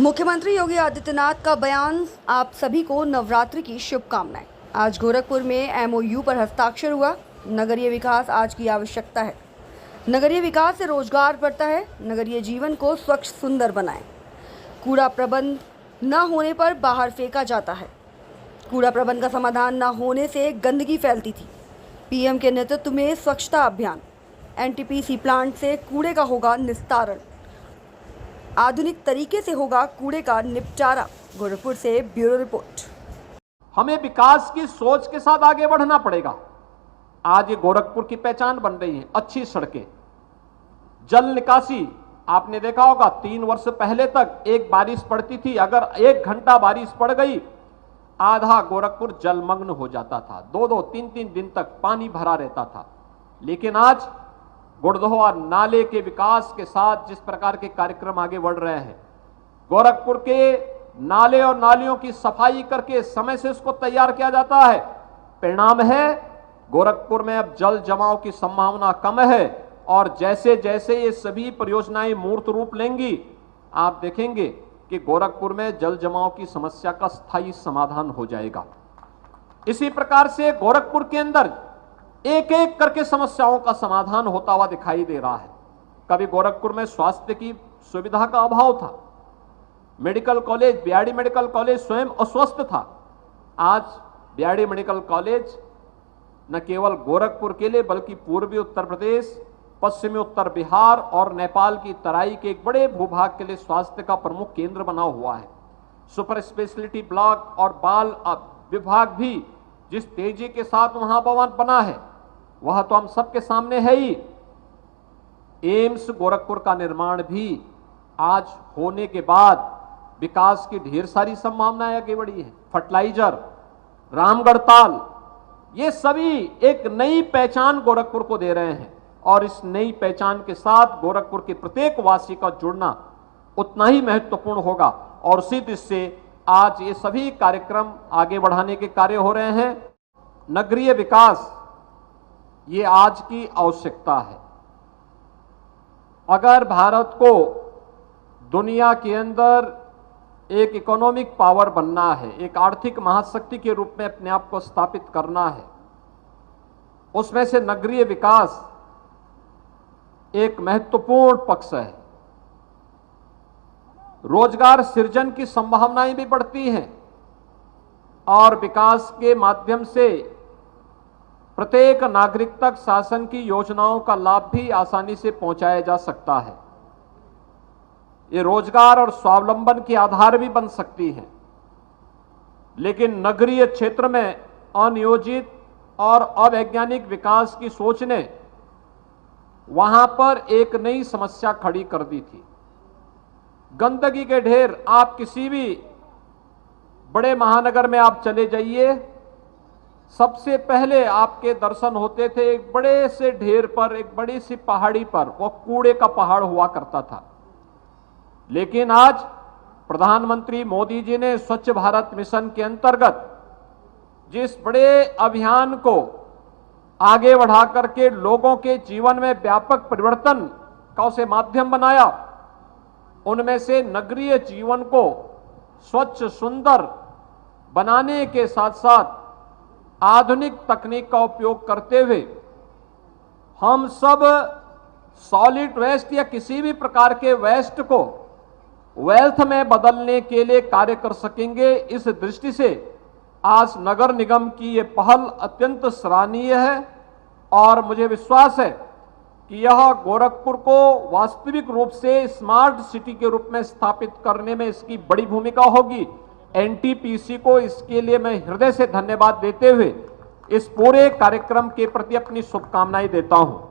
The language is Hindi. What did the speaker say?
मुख्यमंत्री योगी आदित्यनाथ का बयान। आप सभी को नवरात्रि की शुभकामनाएं। आज गोरखपुर में एमओयू पर हस्ताक्षर हुआ। नगरीय विकास आज की आवश्यकता है। नगरीय विकास से रोजगार बढ़ता है। नगरीय जीवन को स्वच्छ सुंदर बनाएं। कूड़ा प्रबंध न होने पर बाहर फेंका जाता है। कूड़ा प्रबंध का समाधान न होने से गंदगी फैलती थी। पीएम के नेतृत्व में स्वच्छता अभियान। एनटीपीसी प्लांट से कूड़े का होगा निस्तारण। आधुनिक तरीके से होगा कूड़े का निपटारा। गोरखपुर से ब्यूरो रिपोर्ट। हमें विकास की सोच के साथ आगे बढ़ना पड़ेगा। आज ये गोरखपुर की पहचान बन रही है। अच्छी सड़कें, जल निकासी। आपने देखा होगा 3 वर्ष पहले तक एक बारिश पड़ती थी, अगर 1 घंटा बारिश पड़ गई आधा गोरखपुर जलमग्न हो जाता था। 2-2, 3-3 दिन तक पानी भरा रहता था। लेकिन आज गुड़दोहा नाले के विकास के साथ जिस प्रकार के कार्यक्रम आगे बढ़ रहे हैं, गोरखपुर के नाले और नालियों की सफाई करके समय से उसको तैयार किया जाता है। परिणाम है गोरखपुर में अब जल जमाव की संभावना कम है और जैसे जैसे ये सभी परियोजनाएं मूर्त रूप लेंगी, आप देखेंगे कि गोरखपुर में जल जमाव की समस्या का स्थायी समाधान हो जाएगा। इसी प्रकार से गोरखपुर के अंदर एक एक करके समस्याओं का समाधान होता हुआ दिखाई दे रहा है। कभी गोरखपुर में स्वास्थ्य की सुविधा का अभाव था। Medical college, BRD medical college स्वयं अस्वस्थ था। आज बीआरडी मेडिकल कॉलेज न केवल गोरखपुर के लिए बल्कि पूर्वी उत्तर प्रदेश, पश्चिमी उत्तर बिहार और नेपाल की तराई के एक बड़े भूभाग के लिए स्वास्थ्य का प्रमुख केंद्र बना हुआ है। सुपर स्पेशलिटी ब्लॉक और बाल विभाग भी जिस तेजी के साथ वहां भवन बना है वह तो हम सबके सामने है ही। एम्स गोरखपुर का निर्माण भी आज होने के बाद विकास की ढेर सारी संभावनाएं आगे बढ़ी है। फर्टिलाइजर, रामगढ़ ताल, ये सभी एक नई पहचान गोरखपुर को दे रहे हैं और इस नई पहचान के साथ गोरखपुर के प्रत्येक वासी का जुड़ना उतना ही महत्वपूर्ण होगा और उसी दृष्टि से आज ये सभी कार्यक्रम आगे बढ़ाने के कार्य हो रहे हैं। नगरीय विकास ये आज की आवश्यकता है। अगर भारत को दुनिया के अंदर एक इकोनॉमिक पावर बनना है, एक आर्थिक महाशक्ति के रूप में अपने आप को स्थापित करना है, उसमें से नगरीय विकास एक महत्वपूर्ण पक्ष है। रोजगार सृजन की संभावनाएं भी बढ़ती हैं और विकास के माध्यम से प्रत्येक नागरिक तक शासन की योजनाओं का लाभ भी आसानी से पहुंचाया जा सकता है। ये रोजगार और स्वावलंबन के आधार भी बन सकती है। लेकिन नगरीय क्षेत्र में अनियोजित और अवैज्ञानिक विकास की सोच ने वहां पर एक नई समस्या खड़ी कर दी थी। गंदगी के ढेर। आप किसी भी बड़े महानगर में आप चले जाइए, सबसे पहले आपके दर्शन होते थे एक बड़े से ढेर पर, एक बड़ी सी पहाड़ी पर, वो कूड़े का पहाड़ हुआ करता था। लेकिन आज प्रधानमंत्री मोदी जी ने स्वच्छ भारत मिशन के अंतर्गत जिस बड़े अभियान को आगे बढ़ा करके लोगों के जीवन में व्यापक परिवर्तन का उसे माध्यम बनाया, उनमें से नगरीय जीवन को स्वच्छ सुंदर बनाने के साथ साथ आधुनिक तकनीक का उपयोग करते हुए हम सब सॉलिड वेस्ट या किसी भी प्रकार के वेस्ट को वेल्थ में बदलने के लिए कार्य कर सकेंगे। इस दृष्टि से आज नगर निगम की ये पहल अत्यंत सराहनीय है और मुझे विश्वास है कि यह गोरखपुर को वास्तविक रूप से स्मार्ट सिटी के रूप में स्थापित करने में इसकी बड़ी भूमिका होगी। एनटीपीसी को इसके लिए मैं हृदय से धन्यवाद देते हुए इस पूरे कार्यक्रम के प्रति अपनी शुभकामनाएं देता हूं।